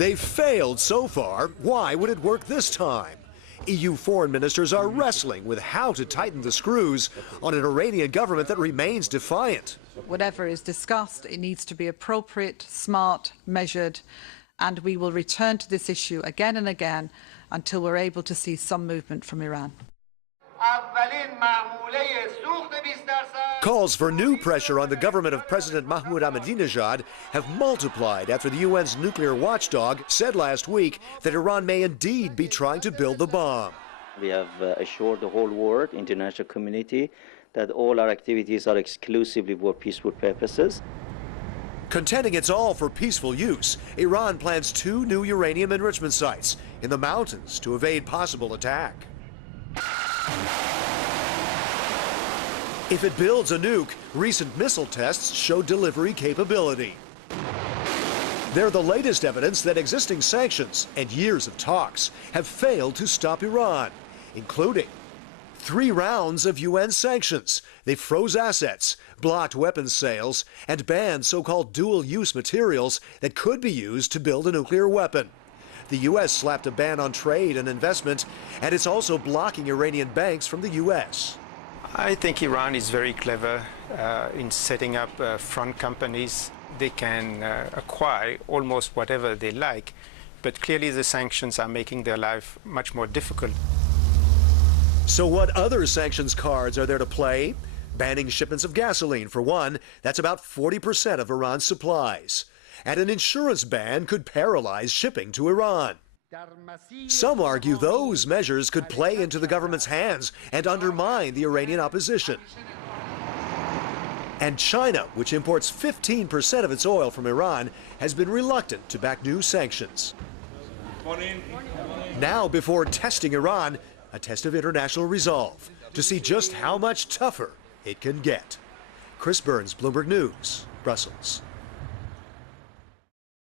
They've failed so far. Why would it work this time? EU foreign ministers are wrestling with how to tighten the screws on an Iranian government that remains defiant. Whatever is discussed, it needs to be appropriate, smart, measured, and we will return to this issue again and again until we're able to see some movement from Iran. Calls for new pressure on the government of President Mahmoud Ahmadinejad have multiplied after the UN's nuclear watchdog said last week that Iran may indeed be trying to build the bomb. We have assured the whole world, international community, that all our activities are exclusively for peaceful purposes. Contending it's all for peaceful use, Iran plans 2 new uranium enrichment sites in the mountains to evade possible attack. If it builds a nuke, recent missile tests show delivery capability. They're the latest evidence that existing sanctions and years of talks have failed to stop Iran, including 3 rounds of UN sanctions. They froze assets, blocked weapons sales, and banned so-called dual-use materials that could be used to build a nuclear weapon. The U.S. slapped a ban on trade and investment, and it's also blocking Iranian banks from the U.S. I think Iran is very clever in setting up front companies. They can acquire almost whatever they like, but clearly the sanctions are making their life much more difficult. So what other sanctions cards are there to play? Banning shipments of gasoline, for one. That's about 40% of Iran's supplies. And an insurance ban could paralyze shipping to Iran. Some argue those measures could play into the government's hands and undermine the Iranian opposition. And China, which imports 15% of its oil from Iran, has been reluctant to back new sanctions. Now, before testing Iran, a test of international resolve to see just how much tougher it can get. Chris Burns, Bloomberg News, Brussels.